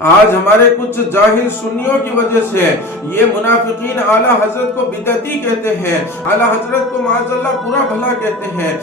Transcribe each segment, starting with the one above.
آج ہمارے کچھ جاہل سنیوں کی وجہ سے یہ منافقین اعلیٰ حضرت کو بدعتی کہتے ہیں، اعلیٰ حضرت کو معاذ اللہ برا بھلا کہتے ہیں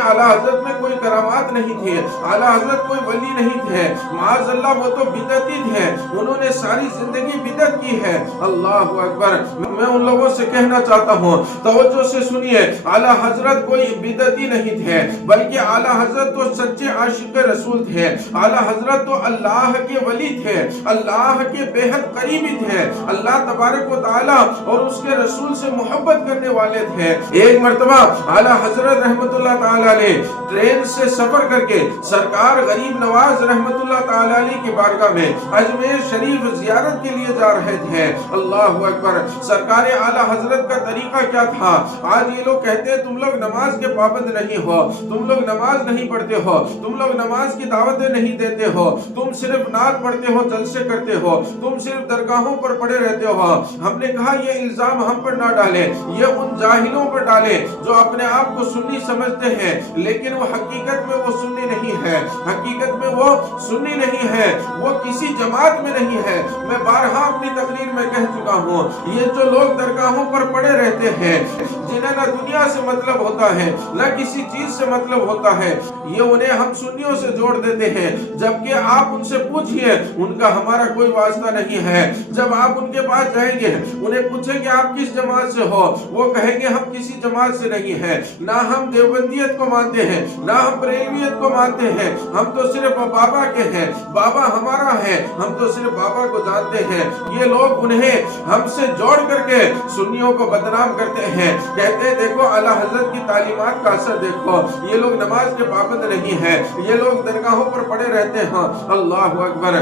اعلیٰ حضرت میں کوئی کرامات نہیں تھی، اعلیٰ حضرت کوئی ولی نہیں تھے، معاذ اللہ وہ تو بدعتی تھے، انہوں نے ساری زندگی بدعت کی ہے۔ اللہ اکبر۔ میں ان لوگوں سے کہنا چاہتا ہوں، توجہ سے سنیے، اعلیٰ حضرت کوئی بدعتی نہیں تھے، بلکہ اعلیٰ حضرت تو سچے عاشق رسول تھے، اعلیٰ حضرت تو اللہ کے ولی تھے، اللہ کے بے حد قریبی تھے، اللہ تبارک و تعالی اور اس کے رسول سے محبت کرنے والے تھے۔ ایک مرتبہ اعلیٰ حضرت رحمت اللہ تعالی علیہ ٹرین سے سفر کر کے سرکار غریب نواز رحمت اللہ تعالی علیہ کی بارگاہ میں اجمیر شریف زیارت کے لیے جا رہے تھے۔ اللہ اکبر۔ سرکار اعلیٰ حضرت کا طریقہ کیا تھا؟ آج یہ لوگ کہتے ہیں تم لوگ نماز کے پابند نہیں ہو، تم لوگ نماز نہیں پڑھتے ہو، تم لوگ نماز کی دعوتیں نہیں دیتے ہو، تم صرف نعت پڑھتے ہو، جلسے کرتے ہو، تم صرف درگاہوں پر پڑے رہتے ہو۔ ہم نے کہا یہ الزام ہم پر نہ ڈالے، یہ ان جاہلوں پر ڈالے جو اپنے آپ کو سنی سمجھتے ہیں، لیکن وہ حقیقت میں وہ سنی نہیں ہے، حقیقت میں وہ سنی نہیں ہے، وہ کسی جماعت میں نہیں ہے۔ میں بارہا اپنی تقریر میں کہہ چکا ہوں، یہ جو لوگ درگاہوں پر پڑے رہتے ہیں، جنہیں نہ دنیا سے مطلب ہوتا ہے نہ کسی چیز سے مطلب ہوتا ہے، یہ انہیں ہم سنیوں سے جوڑ دیتے ہیں، جبکہ آپ ان سے پوچھئے ان کا ہمارا کوئی واسطہ نہیں ہے۔ جب آپ ان کے پاس جائیں گے، انہیں پوچھیں کہ آپ کس جماعت سے ہو، وہ کہیں گے ہم کسی جماعت سے نہیں ہیں، نہ ہم دیوبندیت کو مانتے ہیں، نہ ہم بریلویت کو مانتے ہیں، ہم تو صرف بابا کے ہیں، بابا ہمارا ہے، ہم تو صرف بابا کو جانتے ہیں۔ یہ لوگ انہیں ہم سے جوڑ کر کے سنیوں کو بدنام کرتے ہیں، کہتے ہیں دیکھو اعلیٰ حضرت کی تعلیمات کا اثر دیکھو، یہ لوگ نماز کے پابند نہیں ہیں، یہ لوگ درگاہوں پر پڑے رہتے ہیں۔ اللہ اکبر۔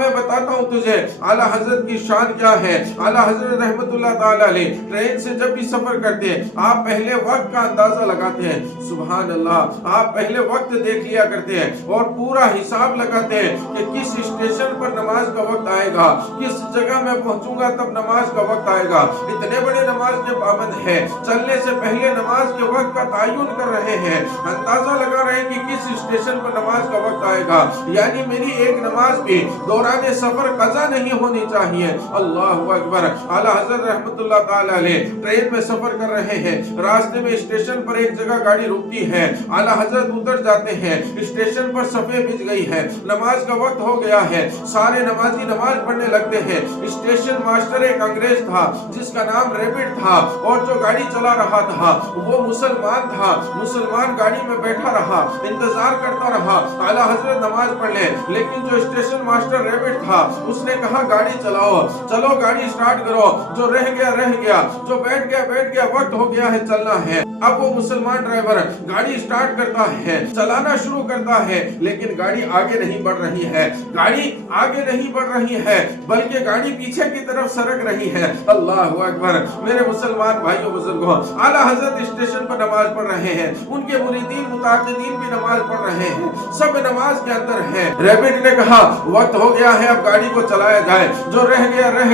میں بتاتا ہوں تجھے اعلیٰ حضرت کی شان کیا ہے۔ اعلیٰ حضرت رحمت اللہ تعالی علیہ ٹرین سے جب بھی سفر کرتے ہیں، آپ پہلے وقت کا اندازہ لگاتے ہیں، سبحان اللہ، آپ پہلے وقت دیکھ لیا کرتے ہیں اور پورا حساب لگاتے ہیں کہ کس اسٹیشن پر نماز کا وقت آئے گا، کس جگہ میں پہنچوں گا تب نماز کا وقت آئے گا۔ اتنے بڑے نماز کے پابند ہیں، چلنے سے پہلے نماز کے وقت کا تعین کر رہے ہیں، اندازہ لگا رہے ہیں کہ کس اسٹیشن پر نماز کا وقت آئے گا، یعنی میری ایک نماز بھی دوران سفر قضا نہیں ہونی چاہیے۔ اللہ اکبر۔ اعلیٰ حضرت رحمت اللہ تعالی علیہ ٹرین میں سفر کر رہے ہیں، راستے میں اسٹیشن پر ایک جگہ گاڑی رکتی ہے، اعلیٰ حضرت اتر جاتے ہیں، اسٹیشن پر صفیں بچ گئی ہے، نماز کا وقت ہو گیا ہے، سارے نمازی نماز پڑھنے لگتے ہیں۔ اسٹیشن ماسٹر ایک انگریز تھا جس کا نام ریبٹ تھا، اور جو گاڑی چلا رہا تھا وہ مسلمان تھا۔ مسلمان گاڑی میں بیٹھا رہا، انتظار کرتا رہا اعلیٰ حضرت نماز پڑھ لیں، لیکن جو اسٹیشن ماسٹر ریبٹ تھا اس نے کہا گاڑی چلاؤ، چلو گاڑی سٹارٹ کرو، جو رہ گیا، جو بیٹھ گیا، وقت ہو گیا ہے، چلنا ہے۔ اب وہ مسلمان ڈرائیور گاڑی سٹارٹ کرتا ہے، چلانا شروع کرتا ہے، لیکن گاڑی آگے نہیں بڑھ رہی ہے، گاڑی آگے نہیں بڑھ رہی ہے، بلکہ گاڑی پیچھے کی طرف سرک رہی ہے۔ اللہ اکبر۔ میرے مسلمان بھائیوں بزرگوں، اعلیٰ حضرت اسٹیشن پر نماز پڑھ رہے ہیں، ان کے مریدین متعاقدین بھی نماز پڑھ رہے ہیں، سب نماز کے اندر ہیں۔ ریبٹ نے کہا وقت ہو گیا ہے، اب گاڑی کو چلایا جائے، جو رہ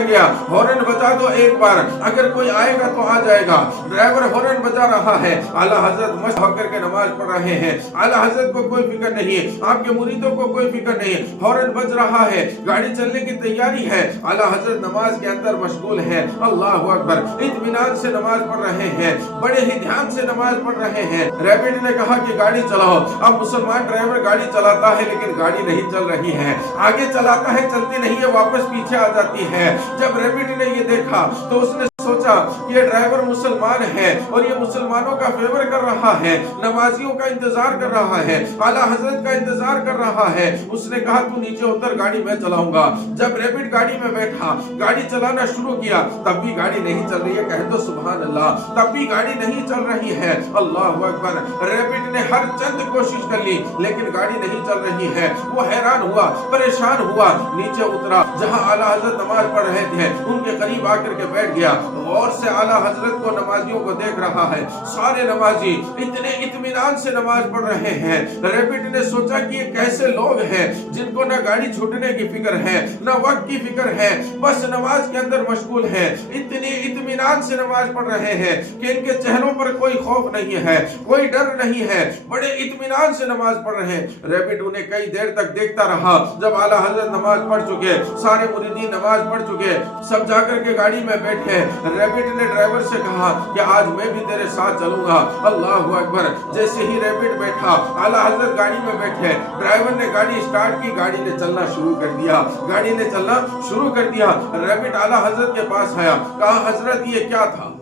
گیا، ہارن بجا دو ایک بار، اگر کوئی آئے گا تو آ جائے گا۔ ڈرائیور ہارن بجا رہا ہے، اعلیٰ حضرت مشق ہو کر کے نماز پڑھ رہے ہیں، اعلیٰ حضرت کو کوئی فکر نہیں، آپ کے مریدوں کو کوئی فکر نہیں، ہارن بج رہا ہے، گاڑی چلنے کی تیاری ہے، اعلیٰ حضرت نماز کے اندر مشغول ہے۔ اللہ اکبر۔ اطمینان سے نماز پڑھ رہے ہیں، بڑے ہی دھیان سے نماز پڑھ رہے ہیں۔ ریبٹ نے کہا کہ گاڑی چلاؤ۔ اب مسلمان ڈرائیور گاڑی چلاتا ہے، لیکن گاڑی نہیں چل رہی ہے، آگے چلاتا ہے، چلتی نہیں ہے، واپس پیچھے آ جاتی ہے۔ جب ریبٹ نے یہ دیکھا تو اس نے سوچا کہ یہ ڈرائیور مسلمان ہے اور یہ مسلمانوں کا فیور کر رہا ہے، نمازیوں کا انتظار کر رہا ہے، اعلیٰ حضرت کا انتظار کر رہا ہے۔ اس نے کہا تو نیچے اتر، گاڑی میں چلاؤں گا۔ جب ریبٹ گاڑی میں بیٹھا، گاڑی چلانا شروع کیا، تب بھی گاڑی نہیں چل رہی ہے، کہہ دو سبحان اللہ، تب بھی گاڑی نہیں چل رہی ہے۔ اللہ اکبر۔ ریبٹ نے ہر چند کوشش کر لی، لیکن گاڑی نہیں چل رہی ہے۔ وہ حیران ہوا، پریشان ہوا، نیچے اترا، جہاں اعلیٰ حضرت نماز پڑھ رہے تھے ان کے قریب آ کر کے بیٹھ گیا، غور سے اعلیٰ حضرت کو، نمازیوں کو دیکھ رہا ہے، سارے نمازی اتنے اطمینان سے نماز پڑھ رہے ہیں۔ ریبٹ نے سوچا کہ یہ کیسے لوگ ہیں جن کو نہ گاڑی چھوٹنے کی فکر ہے، نہ وقت کی فکر ہے، بس نماز کے اندر مشغول ہے، اتنی اطمینان سے نماز پڑھ رہے ہیں کہ ان کے چہروں پر کوئی خوف نہیں ہے، کوئی ڈر نہیں ہے، بڑے اطمینان سے نماز پڑھ رہے ہیں۔ ریبٹ انہیں کئی دیر تک دیکھتا رہا۔ جب اعلیٰ حضرت نماز پڑھ چکے، سارے مریدین نماز پڑھ چکے، سب جا کر کے گاڑی میں بیٹھے۔ ریبٹ نے ڈرائیور سے کہا کہ آج میں بھی تیرے ساتھ چلوں گا۔ اللہ اکبر! جیسے ہی ریبٹ بیٹھا، اعلیٰ حضرت گاڑی میں بیٹھے، ڈرائیور نے گاڑی اسٹارٹ کی، گاڑی نے چلنا شروع کر دیا، گاڑی نے چلنا شروع کر دیا۔ ریبٹ اعلیٰ حضرت کے پاس آیا، کہا حضرت یہ کیا تھا؟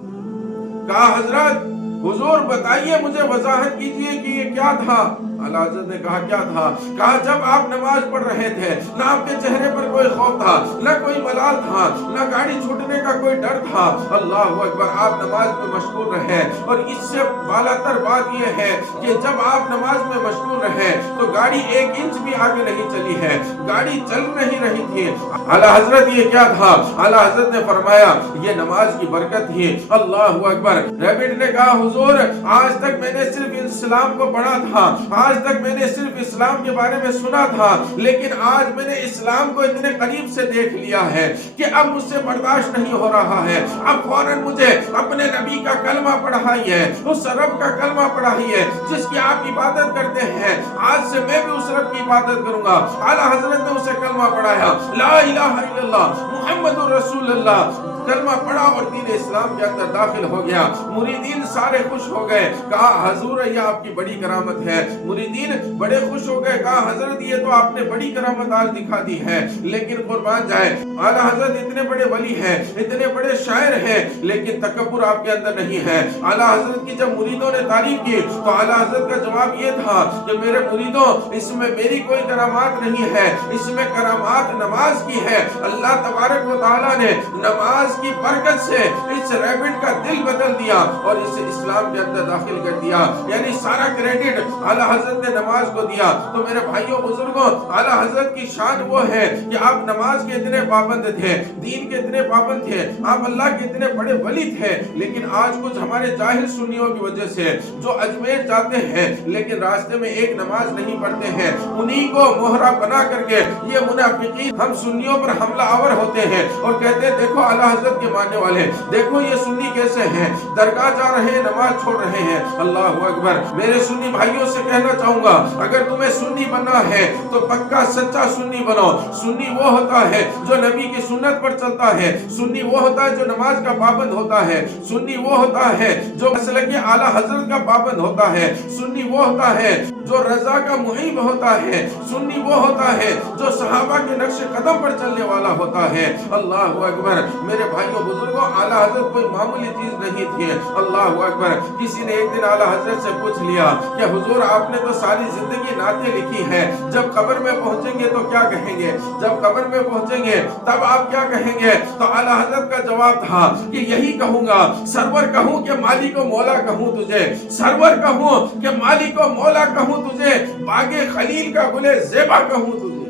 کہا حضرت حضور بتائیے، مجھے وضاحت کیجئے کہ یہ کیا تھا؟ اعلیٰ حضرت نے کہا کیا تھا؟ کہا جب آپ نماز پڑھ رہے تھے، نہ آپ کے چہرے پر کوئی خوف تھا، نہ کوئی ملال تھا، نہ گاڑی چھوٹنے کا کوئی ڈر تھا۔ اللہ اکبر! آپ نماز میں مشغول رہے، اور اس سے بالا تر بات یہ ہے کہ جب آپ نماز میں مشغول رہے تو گاڑی 1 انچ بھی آگے نہیں چلی ہے، گاڑی چل نہیں رہی تھی۔ اعلیٰ حضرت یہ کیا تھا؟ اعلیٰ حضرت نے فرمایا یہ نماز کی برکت تھی۔ اللہ اکبر! ریبٹ نے کہا حضور آج تک میں نے صرف اسلام کو پڑھا تھا، آج تک میں نے صرف اسلام کے بارے میں سنا تھا، لیکن آج میں نے اسلام کو اتنے قریب سے دیکھ لیا ہے کہ اب مجھ سے برداشت نہیں ہو رہا ہے۔ اب فوراً مجھے اپنے نبی کا کلمہ پڑھائیے، اس رب کا کلمہ پڑھائیے جس کی آپ عبادت کرتے ہیں۔ آج سے میں بھی اس رب کی عبادت کروں گا۔ اعلیٰ حضرت نے اسے کلمہ پڑھایا، لا الہ الا اللہ محمد الرسول اللہ، کلمہ پڑھا اور دین اسلام کے اندر داخل ہو گیا۔ مریدین سارے خوش ہو گئے، کہا حضور یہ آپ کی بڑی کرامت ہے۔ مریدین بڑے خوش ہو گئے، کہا حضرت یہ تو آپ نے بڑی کرامت آج دکھا دی ہے، لیکن قربان جائے اعلیٰ حضرت اتنے بڑے ولی ہیں، اتنے بڑے شاعر ہیں، لیکن تکبر آپ کے اندر نہیں ہے۔ اعلیٰ حضرت کی جب مریدوں نے تعریف کی تو اعلیٰ حضرت کا جواب یہ تھا کہ میرے مریدوں اس میں میری کوئی کرامات نہیں ہے، اس میں کرامات نماز کی ہے۔ اللہ تبارک و تعالیٰ نے نماز کی برکت سے اس ریبٹ کا دل بدل دیا اور اسے اسلام کے اندر داخل کر دیا، یعنی سارا کریڈٹ اعلیٰ حضرت نے نماز کو دیا۔ تو میرے بھائیوں بزرگوں، اعلیٰ حضرت کی شان وہ ہے کہ آپ نماز کے اتنے پابند تھے، دین کے اتنے پابند تھے، آپ اللہ کے اتنے بڑے ولی تھے، لیکن آج کچھ ہمارے جاہل سنیوں کی وجہ سے جو اجمیر جاتے ہیں لیکن راستے میں ایک نماز نہیں پڑھتے ہیں، انہی کو موہرا بنا کر کے یہ منافقین ہم سنیوں پر حملہ آور ہوتے ہیں اور کہتے ہیں دیکھو اعلیٰ حضرت کے ماننے والے، دیکھو یہ سنی کیسے ہیں، درگاہ جا رہے ہیں، نماز چھوڑ رہے ہیں۔ اللہ اکبر! میرے سنی بھائیوں سے کہنا چاہوں گا اگر تمہیں سنی بننا ہے تو پکا سچا سنی بنو۔ سنی وہ ہوتا ہے جو نبی کی سنت پر چلتا ہے، سنی وہ ہوتا ہے جو نماز کا پابند ہوتا ہے، سنی وہ ہوتا ہے جو مسلک اعلیٰ حضرت کا پابند ہوتا ہے، سنی وہ ہوتا ہے جو رضا کا محب ہوتا ہے، سنی وہ ہوتا ہے جو صحابہ کے نقش قدم پر چلنے والا ہوتا ہے۔ اللہ اکبر! میرے بھائیوں بزرگوں، اعلیٰ حضرت کوئی معمولی چیز نہیں تھی۔ اللہ اکبر! کسی نے ایک دن اعلیٰ حضرت سے پوچھ لیا کہ حضور آپ نے تو ساری زندگی نعتیں لکھی ہیں، جب قبر میں پہنچیں گے تو کیا کہیں گے؟ جب قبر میں پہنچیں گے تب آپ کیا کہیں گے؟ تو اعلیٰ حضرت کا جواب تھا کہ یہی کہوں گا، سرور کہوں کہ مالک و مولا کہوں تجھے، سرور کہوں کہ مالک و مولا کہوں تجھے، باغ خلیل کا گلے زیبا کہوں تجھے۔